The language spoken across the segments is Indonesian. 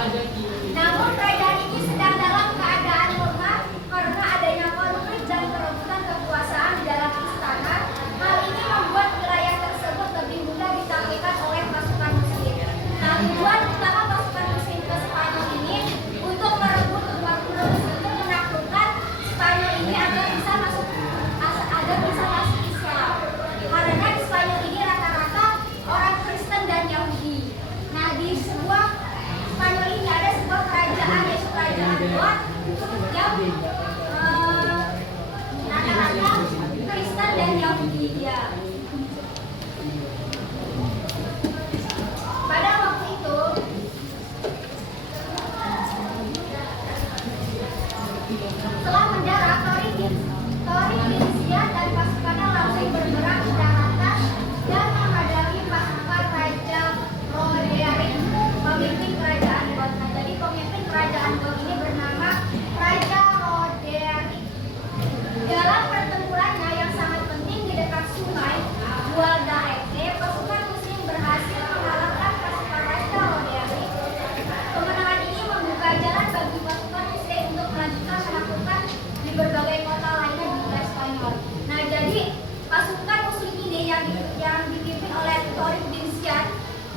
Namun kerajaan ini sedang dalam keadaan lemah karena adanya konflik dan perebutan kekuasaan di dalam istana. Hal ini membuat wilayah tersebut lebih mudah ditaklukkan oleh pasukan Muslim. Nah, tujuan utama pasukan Muslim ke Spanyol ini untuk merebut umat Protestan, untuk menaklukkan Spanyol ini agar bisa masuk Islam. Karena di Spanyol ini rata-rata orang Kristen dan Yahudi. Nah, di sebuah Spanyol ini ada sebuah kerajaan, yaitu kerajaan Goth yang rata-rata Kristen dan Yahudi ya. Pada waktu itu setelah mendarat, Torik bin Ziyad dan pasukannya langsung bergerak ke daratan dan menghadapi pasukan Raja Roderick, pemimpin kerajaan Goth. Nah, jadi pemimpin kerajaan Goth ini bernama Raja Roderick. Dalam pertempurannya yang sangat penting di dekat sungai Guadalete, pasukan Muslim berhasil mengalahkan pasukan Raja Roderick. Kemenangan ini membuka jalan bagi pasukan Muslim untuk melanjutkan menaklukkan di berbagai kota lainnya di wilayah Spanyol. Nah, jadi pasukan Muslim ini yang dipimpin oleh Torik bin Ziyad,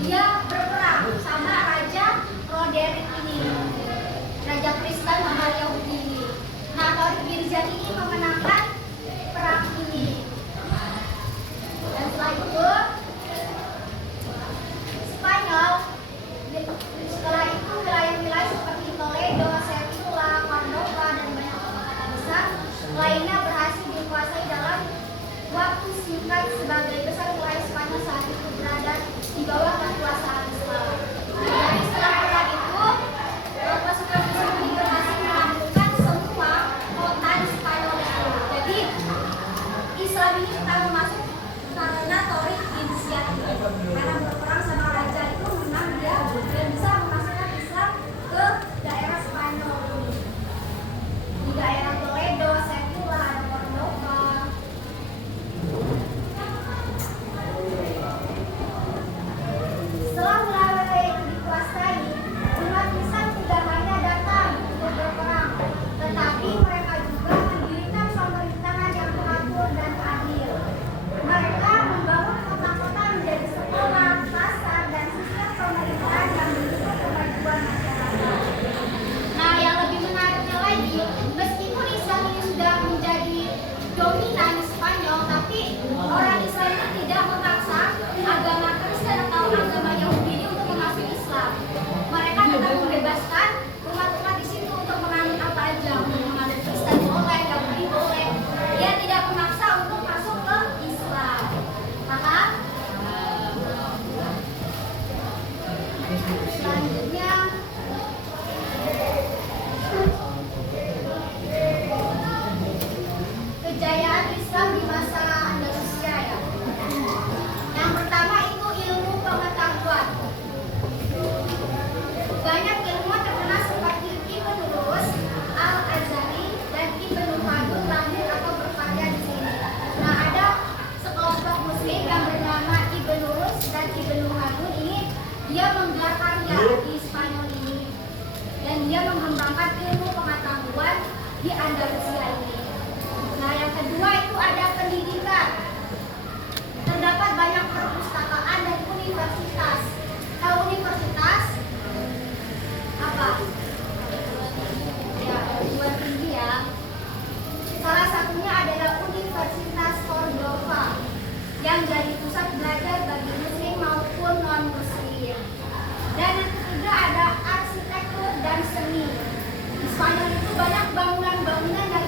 dia berperang sama Raja Roderick ini, Raja Kristen sama Yahudi ini. Nah, Torik bin Ziyad ini memenangkan perang ini. Dan setelah itu Spanyol, setelah itu wilayah-wilayah seperti Toledo, Sevilla, Córdoba, dan banyak kota-kota besar lainnya berhasil dikuasai dalam waktu singkat. Sebagai besar wilayah Spanyol saat itu berada di bawah kekuasaan Islam. Nah, dari setelah perang itu pasukan Muslim ini berhasil menaklukkan semua kota di Spanyol itu. Jadi Islam ini pertama masuk karena Torik bin Ziyad karena berperang sama raja itu menang dia dan bisa memasukkan Islam ke daerah Spanyol ini. Di daerah Toledo, Sevilla, ada Córdoba. Setelah mulai dikuasai, umat Islam tidak hanya datang untuk berperang, tetapi mereka juga mendirikan pemerintahan yang teratur dan adil. Mereka membangun kota-kota menjadi sekolah, pasar, dan sistem pemerintahan yang mendukung kemajuan masyarakat. Nah, yang lebih menariknya lagi, meskipun Islam ini sudah menjadi dominan di Spanyol, tapi orang Islam itu tidak memaksa agama Kristen atau agama Yahudi ini untuk memasuki Islam. Mereka tetap membebaskan umat-umat di situ untuk menganut apa aja, menganut Kristen boleh, Yahudi boleh. Dia tidak memaksa untuk masuk ke Islam. Paham? Selanjutnya kejayaan Islam di masa Andalusia ya. Yang pertama itu ilmu pengetahuan. Banyak ilmuwan terkenal seperti Ibn Rus, Al-Azhari, dan Ibn Khaldun lahir atau berkarya di sini. Nah, ada sekelompok Muslim yang bernama Ibn Rus dan Ibn Khaldun ini, dia menggelar karya di Spanyol ini dan dia mengembangkan ilmu pengetahuan di Andalusia ini. Nah, yang kedua itu ada pendidikan. Terdapat banyak perpustakaan dan universitas. Tahu universitas apa? Ya, perguruan tinggi ya. Salah satunya adalah Universitas Córdoba yang jadi pusat belajar bagi Muslim maupun non-Muslim. Dan yang ketiga ada arsitektur dan seni. Di Spanyol itu banyak bangunan-bangunan yang